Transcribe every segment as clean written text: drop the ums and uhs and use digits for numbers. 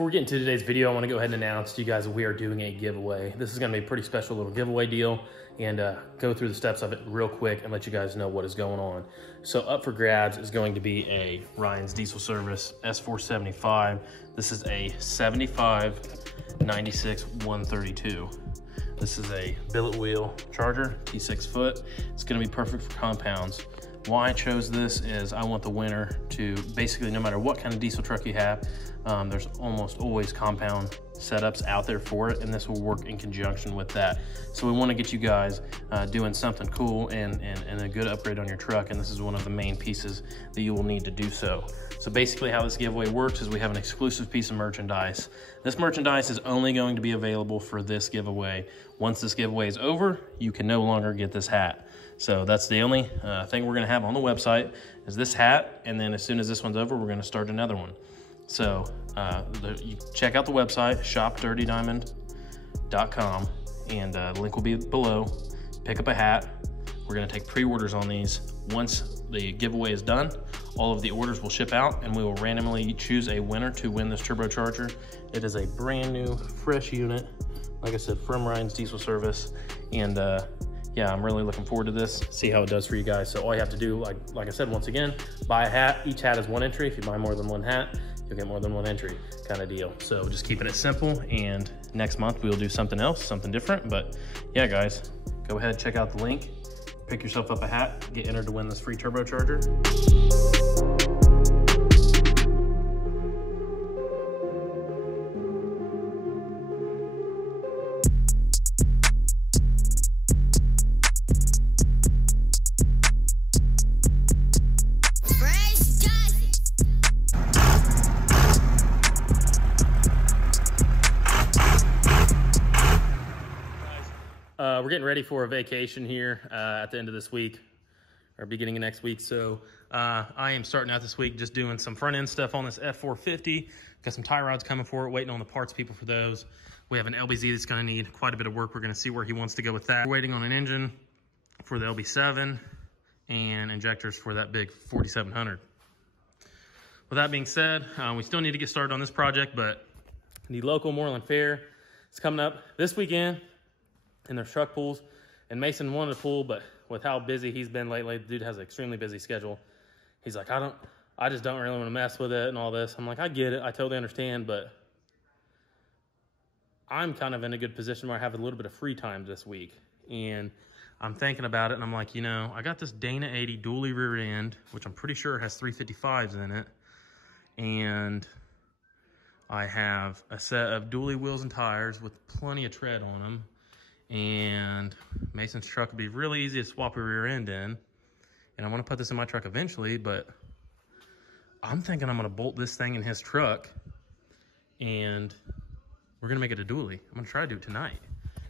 Before we get into today's video, I want to go ahead and announce to you guys that we are doing a giveaway. This is going to be a pretty special little giveaway deal, and go through the steps of it real quick and let you guys know what is going on. So up for grabs is going to be a Ryan's Diesel Service S475. This is a 75 96 132. This is a billet wheel charger, T6 foot. It's going to be perfect for compounds. Why I chose this is I want the winner to basically, no matter what kind of diesel truck you have, there's almost always compound setups out there for it, and this will work in conjunction with that. So we want to get you guys doing something cool and a good upgrade on your truck, and this is one of the main pieces that you will need to do so. So basically how this giveaway works is we have an exclusive piece of merchandise. This merchandise is only going to be available for this giveaway. Once this giveaway is over, you can no longer get this hat. So that's the only thing we're gonna have on the website is this hat, and then as soon as this one's over, we're gonna start another one. So you check out the website, shopdirtydiamond.com, and the link will be below. Pick up a hat. We're gonna take pre-orders on these. Once the giveaway is done, all of the orders will ship out, and we will randomly choose a winner to win this turbocharger. It is a brand new, fresh unit, like I said, from Ryan's Diesel Service, and yeah, I'm really looking forward to this, see how it does for you guys. So all you have to do, like I said, once again, buy a hat. Each hat is one entry. If you buy more than one hat, you'll get more than one entry kind of deal. So just keeping it simple, and next month we'll do something else, something different. But yeah, guys, go ahead, check out the link, pick yourself up a hat, get entered to win this free turbocharger. We're getting ready for a vacation here at the end of this week or beginning of next week. So I am starting out this week just doing some front end stuff on this F450. Got some tie rods coming for it, waiting on the parts people for those. We have an LBZ that's gonna need quite a bit of work. We're gonna see where he wants to go with that. We're waiting on an engine for the LB7 and injectors for that big 4700. With that being said, we still need to get started on this project, but the local Moreland Fair is coming up this weekend. And there's truck pools, and Mason wanted a pool, but with how busy he's been lately, the dude has an extremely busy schedule. He's like, I just don't really want to mess with it and all this. I'm like, I get it, I totally understand, but I'm kind of in a good position where I have a little bit of free time this week, and I'm thinking about it, and I'm like, you know, I got this Dana 80 dually rear end, which I'm pretty sure has 355s in it, and I have a set of dually wheels and tires with plenty of tread on them. And Mason's truck would be really easy to swap a rear end in. And I want to put this in my truck eventually, but I'm thinking I'm going to bolt this thing in his truck, and we're going to make it a dually. I'm going to try to do it tonight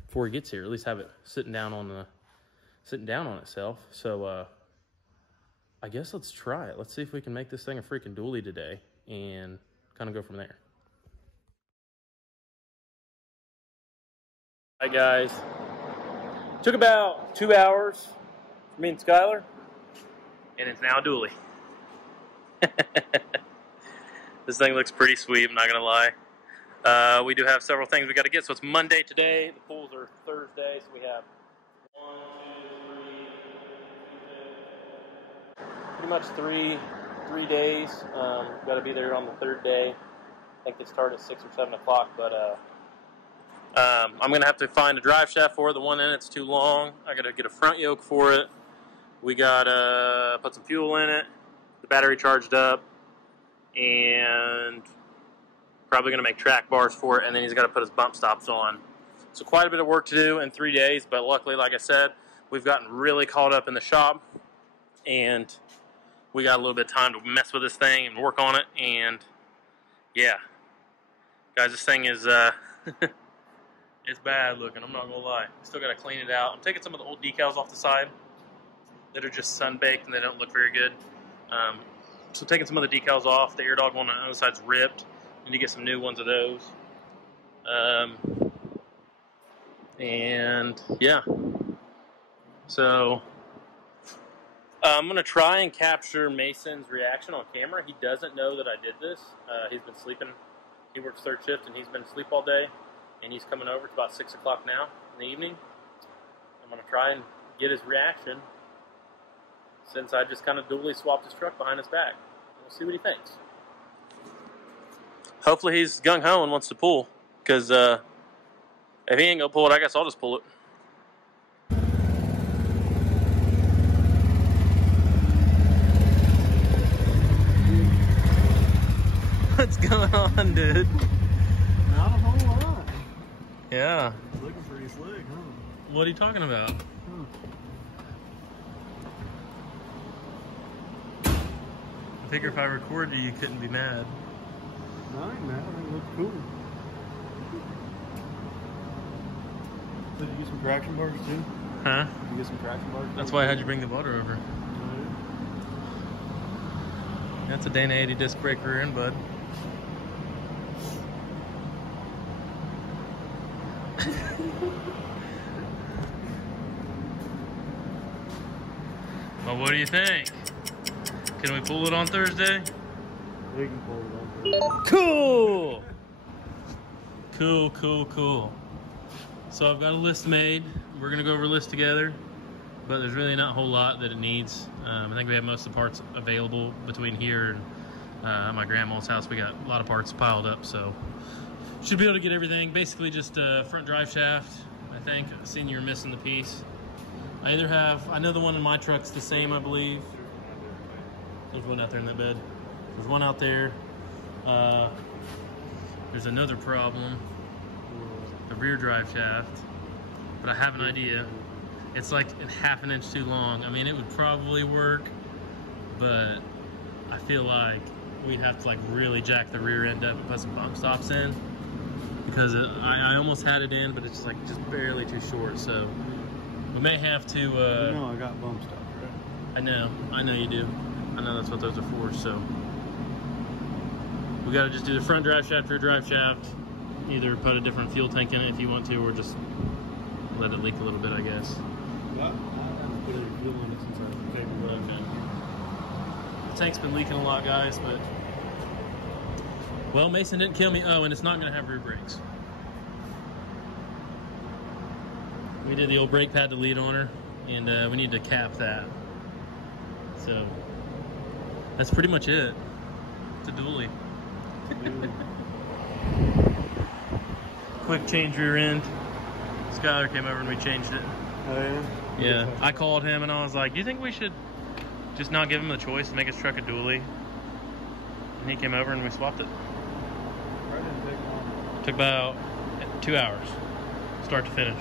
before he gets here, at least have it sitting down on itself. So I guess let's try it. Let's see if we can make this thing a freaking dually today and kind of go from there. Hi guys, took about 2 hours for me and Skylar, and it's now a dually. This thing looks pretty sweet, I'm not gonna lie. We do have several things we gotta get, so it's Monday today, the pools are Thursday, so we have 1, 2, 3, pretty much three days. Gotta be there on the third day. I think they start at 6 or 7 o'clock, but I'm going to have to find a drive shaft for it. The one in it's too long. I got to get a front yoke for it. We got to put some fuel in it, the battery charged up, and probably going to make track bars for it, and then he's got to put his bump stops on. So quite a bit of work to do in 3 days, but luckily, like I said, we've gotten really caught up in the shop, and we got a little bit of time to mess with this thing and work on it, and yeah. Guys, this thing is... it's bad looking, I'm not gonna lie. Still gotta clean it out. I'm taking some of the old decals off the side that are just sun-baked and they don't look very good. So taking some of the decals off. The air dog one on the other side's ripped. Need to get some new ones of those. And yeah. So I'm gonna try and capture Mason's reaction on camera. He doesn't know that I did this. He's been sleeping He works third shift and he's been asleep all day, and he's coming over. It's about 6 o'clock now in the evening. I'm going to try and get his reaction since I just kind of dually swapped his truck behind his back. We'll see what he thinks. Hopefully he's gung-ho and wants to pull, because if he ain't going to pull it, I guess I'll just pull it. What's going on, dude? Not a whole lot. Yeah. It's looking pretty slick, huh? What are you talking about? I figure if I record you couldn't be mad. No, I ain't mad. I think it looks cool. Did you get some traction bars too? Huh? You get some traction bars? That's why I had you bring the motor over. That's a Dana 80 disc brake rear end, bud. Well, what do you think? Can we pull it on Thursday? We can pull it on Thursday. Cool! Cool, cool, cool. So I've got a list made. We're gonna go over a list together, but there's really not a whole lot that it needs. I think we have most of the parts available between here and my grandma's house. We got a lot of parts piled up, so should be able to get everything. Basically just a front drive shaft, I think. I've seen you're missing the piece. I know the one in my truck's the same, I believe. There's one out there in the bed. There's one out there. There's another problem, the rear drive shaft, but I have an idea. It's like ½ an inch too long. I mean, it would probably work, but I feel like we'd have to like really jack the rear end up and put some bump stops in, because I almost had it in, but it's just barely too short. So we may have to. You know I got bump stops, right? I know you do. I know that's what those are for. So we got to just do the front drive shaft, rear drive shaft. Either put a different fuel tank in it if you want to, or just let it leak a little bit, I guess. I haven't put any fuel in it since I came away. Okay. The tank's been leaking a lot, guys, but well, Mason didn't kill me. Oh, and it's not going to have rear brakes. We did the old brake pad delete on her, and we need to cap that. So that's pretty much it. It's a dually. Quick change rear end. Skyler came over and we changed it. Oh yeah? Yeah. I called him and I was like, do you think we should just not give him the choice and make his truck a dually? And he came over and we swapped it. Right, didn't take long. Took about 2 hours, start to finish.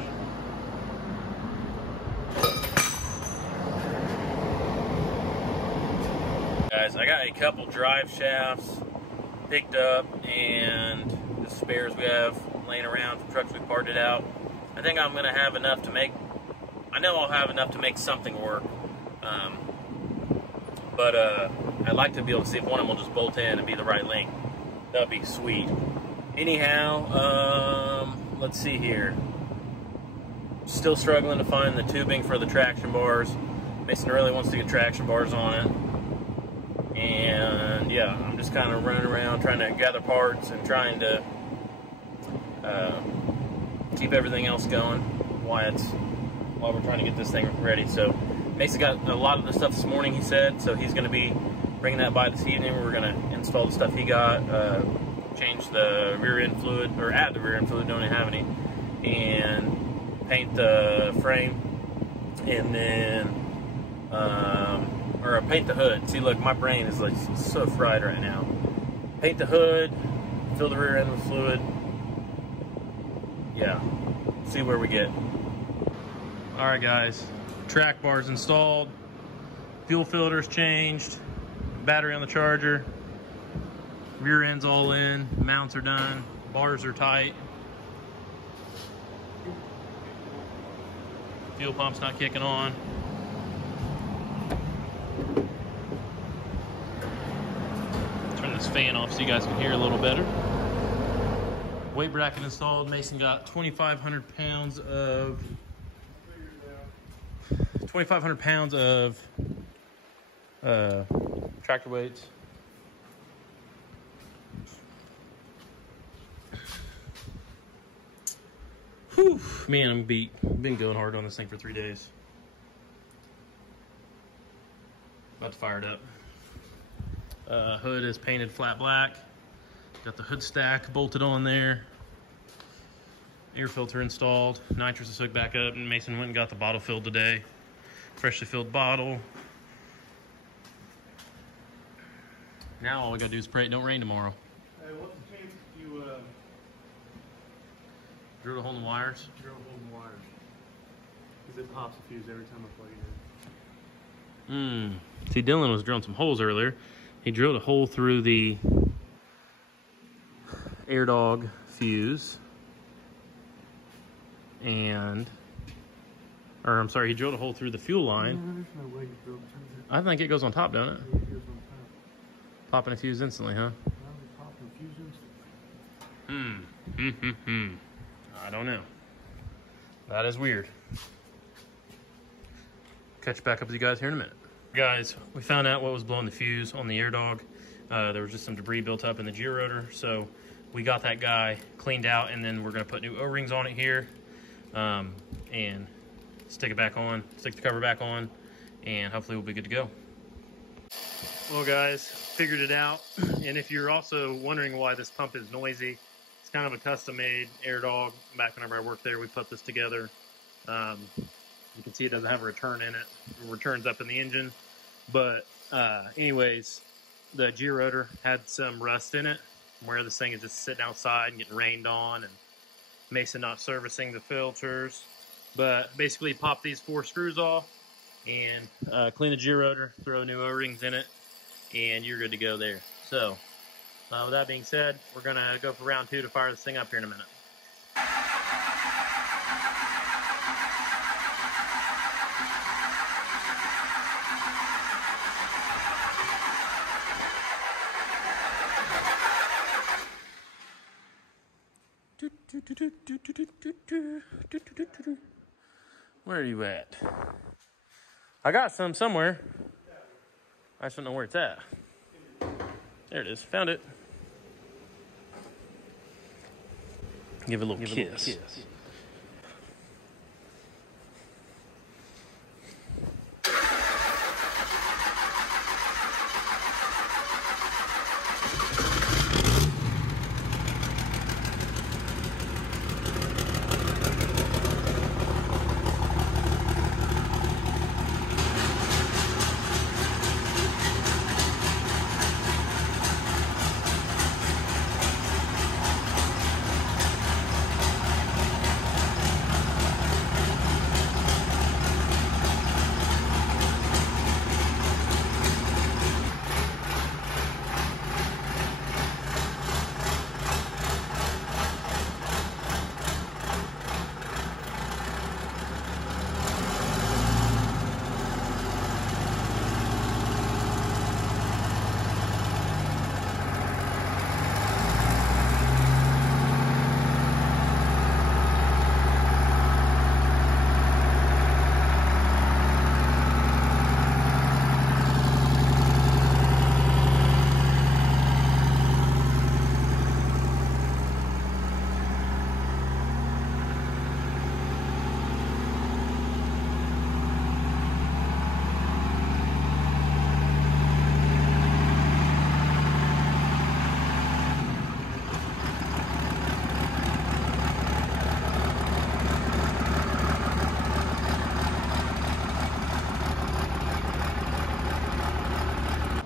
Guys, I got a couple drive shafts picked up and the spares we have laying around from trucks we parted out. I think I'm gonna have enough to make, I know I'll have enough to make something work. But I'd like to be able to see if one of them will just bolt in and be the right length. That would be sweet. Anyhow, let's see here. Still struggling to find the tubing for the traction bars. Mason really wants to get traction bars on it. And yeah, I'm just kind of running around trying to gather parts and trying to keep everything else going while we're trying to get this thing ready. So Mason got a lot of the stuff this morning, he said, so he's going to be bringing that by this evening. We're going to install the stuff he got, change the rear end fluid, or add the rear end fluid, don't even have any, and paint the frame, and then or paint the hood. See, look, my brain is like so fried right now. Paint the hood, fill the rear end with fluid. Yeah, see where we get. All right, guys, track bars installed, fuel filters changed, battery on the charger, rear end's all in, mounts are done, bars are tight. Fuel pump's not kicking on. Turn this fan off so you guys can hear a little better. Weight bracket installed. Mason got 2,500 pounds of tractor weights. Man, I'm beat. Been going hard on this thing for 3 days. About to fire it up. Hood is painted flat black. Got the hood stack bolted on there. Air filter installed. Nitrous is hooked back up, and Mason went and got the bottle filled today. Freshly filled bottle. Now all we gotta do is pray it don't rain tomorrow. Hey, what's the chance if you Drill a hole in the wires. drill a hole in the wires? Because it pops a fuse every time I plug it in. See, Dylan was drilling some holes earlier. He drilled a hole through the air dog fuse. He drilled a hole through the fuel line. There's no way you drilled through I think it goes on top, don't it? there. It goes on top. Popping a fuse instantly, huh? Now it's popping fuses. I don't know. That is weird. Catch back up with you guys here in a minute. Guys, we found out what was blowing the fuse on the air dog. There was just some debris built up in the georotor, so we got that guy cleaned out, and then we're gonna put new O-rings on it here, and stick the cover back on, and hopefully we'll be good to go. Well guys, figured it out. And if you're also wondering why this pump is noisy, it's kind of a custom-made air dog. Back whenever I worked there, we put this together. You can see it doesn't have a return in it. It returns up in the engine. But anyways, the georotor had some rust in it, where this thing is just sitting outside and getting rained on, and Mason not servicing the filters. But basically pop these 4 screws off and clean the georotor, throw new O-rings in it, and you're good to go there. So with that being said, we're gonna go for round 2 to fire this thing up here in a minute. Where are you at? I got some somewhere. I just don't know where it's at. There it is. Found it. Give it a little kiss.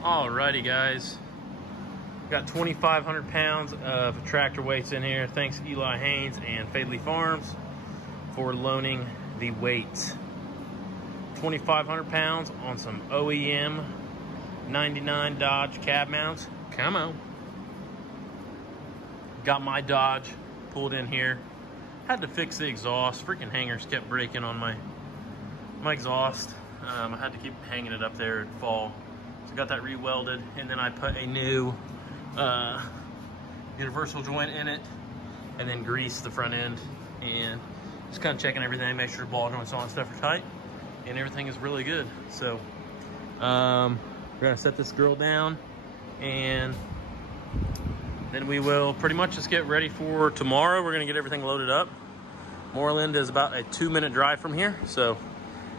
Alrighty guys, got 2,500 pounds of tractor weights in here. Thanks Eli Haynes and Fadley Farms for loaning the weights. 2,500 pounds on some OEM 99 Dodge cab mounts. Come on. Got my Dodge pulled in here. Had to fix the exhaust. Freaking hangers kept breaking on my exhaust. I had to keep hanging it up there and fall. So got that re-welded, and then I put a new universal joint in it, and then greased the front end, and just kind of checking everything, make sure ball joints and stuff are tight, and everything is really good. So we're gonna set this girl down, and then we will pretty much just get ready for tomorrow. We're gonna get everything loaded up, Moreland is about a 2-minute drive from here, so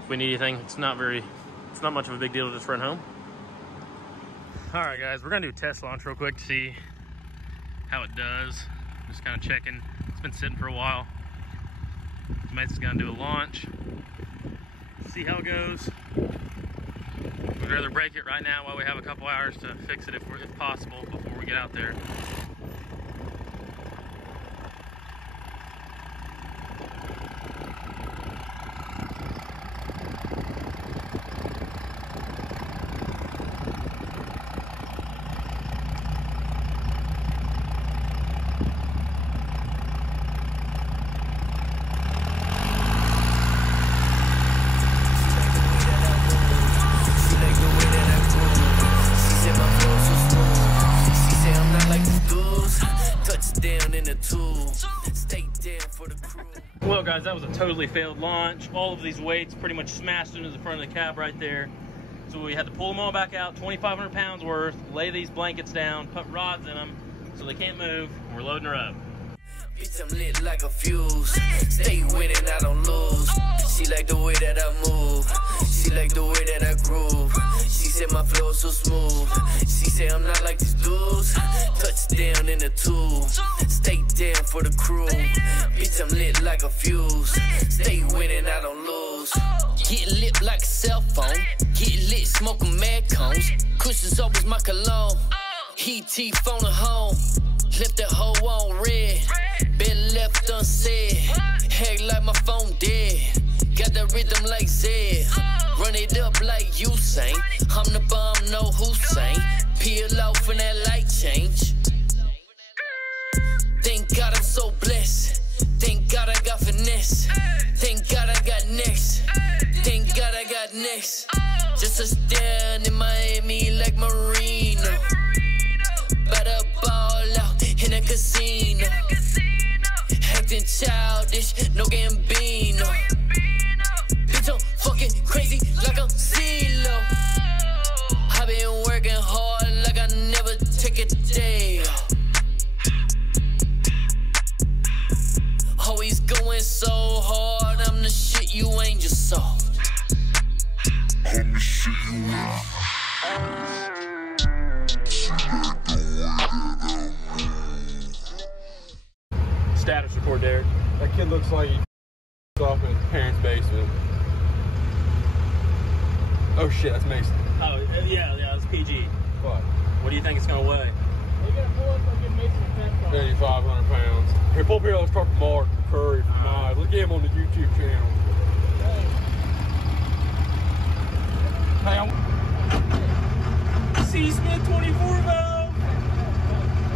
if we need anything, it's not much of a big deal to just run home. All right, guys, we're gonna do a test launch real quick to see how it does. Just kind of checking. It's been sitting for a while. Mason's gonna do a launch, see how it goes. We'd rather break it right now while we have a couple hours to fix it if possible before we get out there. Well, guys, that was a totally failed launch. All of these weights pretty much smashed into the front of the cab right there. So we had to pull them all back out, 2,500 pounds worth, lay these blankets down, put rods in them so they can't move. We're loading her up. Bitch, I'm lit like a fuse. Stay winning, I don't lose. She like the way that I move. She like the way that I groove. She said my flow is so smooth. She said I'm not like these dudes. Touchdown in the tube. Stay down for the crew. Bitch, I'm lit like a fuse. Stay winning, I don't lose. Get lit like a cell phone. Get lit, smoking mad cones. Cushions always my cologne. Heat phone at home. Left that hoe on red. Been left unsaid. Heck like my phone dead. Got the rhythm like Zed. Run it up like Usain. I'm the bomb, no Hussein. Peel off when that light change. Thank God I'm so blessed. Thank God I got finesse. Thank God I got next. Thank God I got next. Just a stand in Miami like Marino. Better ball out in a casino. Acting childish, no Gambino. Bitch, I'm fucking crazy like I'm CeeLo. I been working hard like I never take a day. Always going so hard, I'm the shit you ain't just saw. I'm the shit you ain't. Status report, Derek. That kid looks like he off in his parents' basement. Oh shit, that's Mason. Oh, yeah, that's PG. What? What do you think it's gonna weigh? You gotta pull up and get Mason fat. 8,500 pounds. Here, pull up here, let's talk to Mark Curry from Mine. Look at him on the YouTube channel. Hey, C. Smith 24 valve.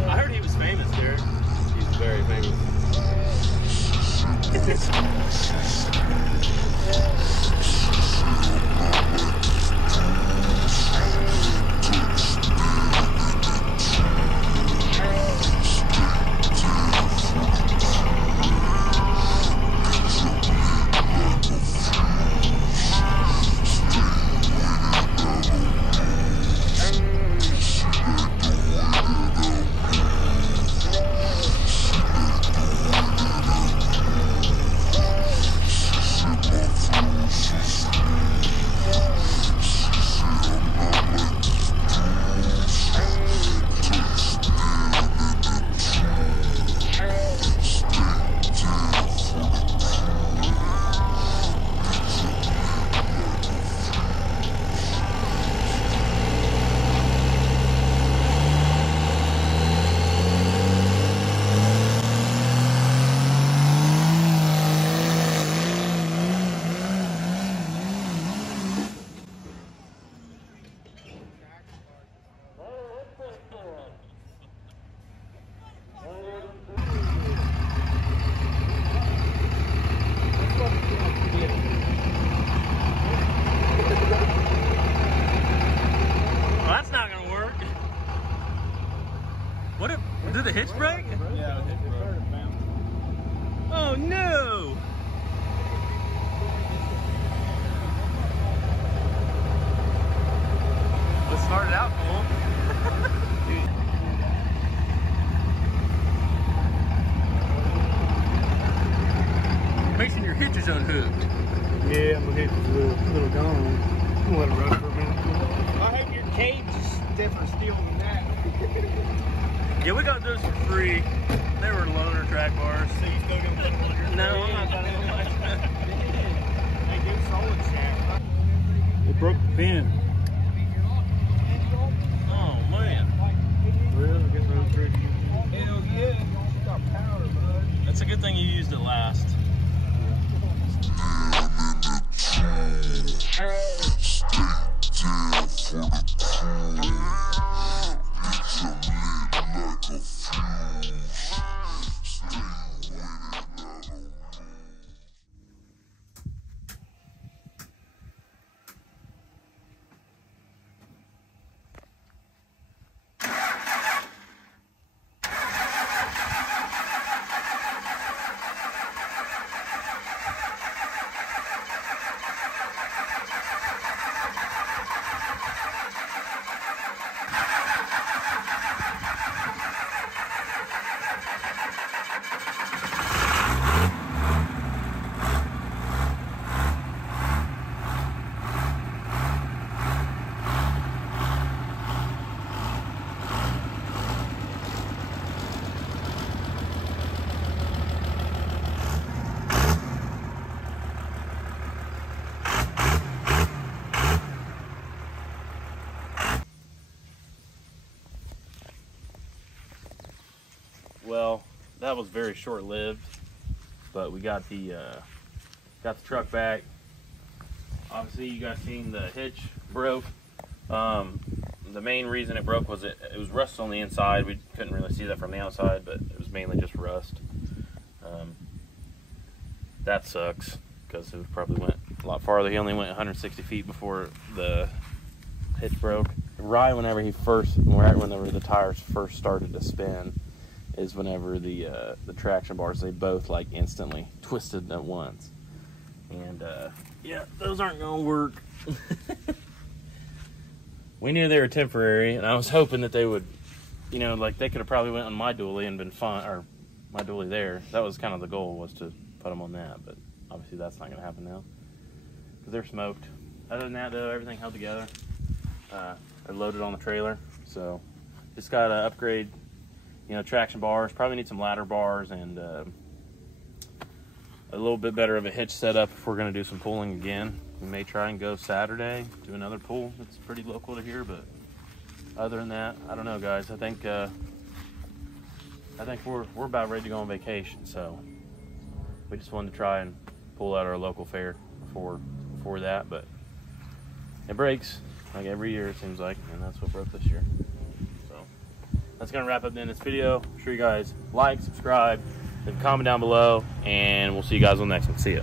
I heard he was famous, Derek. he's very famous. Make sure your hitch is unhooked. Yeah, my hitch is a little gone. I'm gonna let it run for a minute. I hope your cage is different steel than that. Yeah, we got those for free. They were loaner track bars. So you still gonna put them on your No, I'm not gonna. They do solid shaft. It broke the pin. Oh man, Well, I guess I was pretty good. Hell yeah, you got power, bud. that's a good thing you used it last. Well, that was very short-lived, but we got the truck back. Obviously, you guys seen the hitch broke. The main reason it broke was it was rust on the inside. We couldn't really see that from the outside, but it was mainly just rust. That sucks because it probably went a lot farther. He only went 160 feet before the hitch broke. Right whenever whenever the tires first started to spin, is whenever the traction bars, they both like instantly twisted at once. And yeah, those aren't gonna work. We knew they were temporary, and I was hoping that they would, you know, like they could have probably went on my dually and been fine, or my dually there. That was kind of the goal, was to put them on that, but obviously that's not gonna happen now because they're smoked. Other than that though, everything held together. They're loaded on the trailer, so just gotta upgrade, you know, traction bars. Probably need some ladder bars and a little bit better of a hitch setup if we're going to do some pulling again. We may try and go Saturday, do another pull. It's pretty local to here, but other than that, I don't know, guys. I think we're about ready to go on vacation, so we just wanted to try and pull out our local fair before that, but it breaks like every year, it seems like, and that's what broke this year. So that's gonna wrap up the end of this video. Make sure you guys like, subscribe, leave a comment down below, and we'll see you guys on the next one. See ya.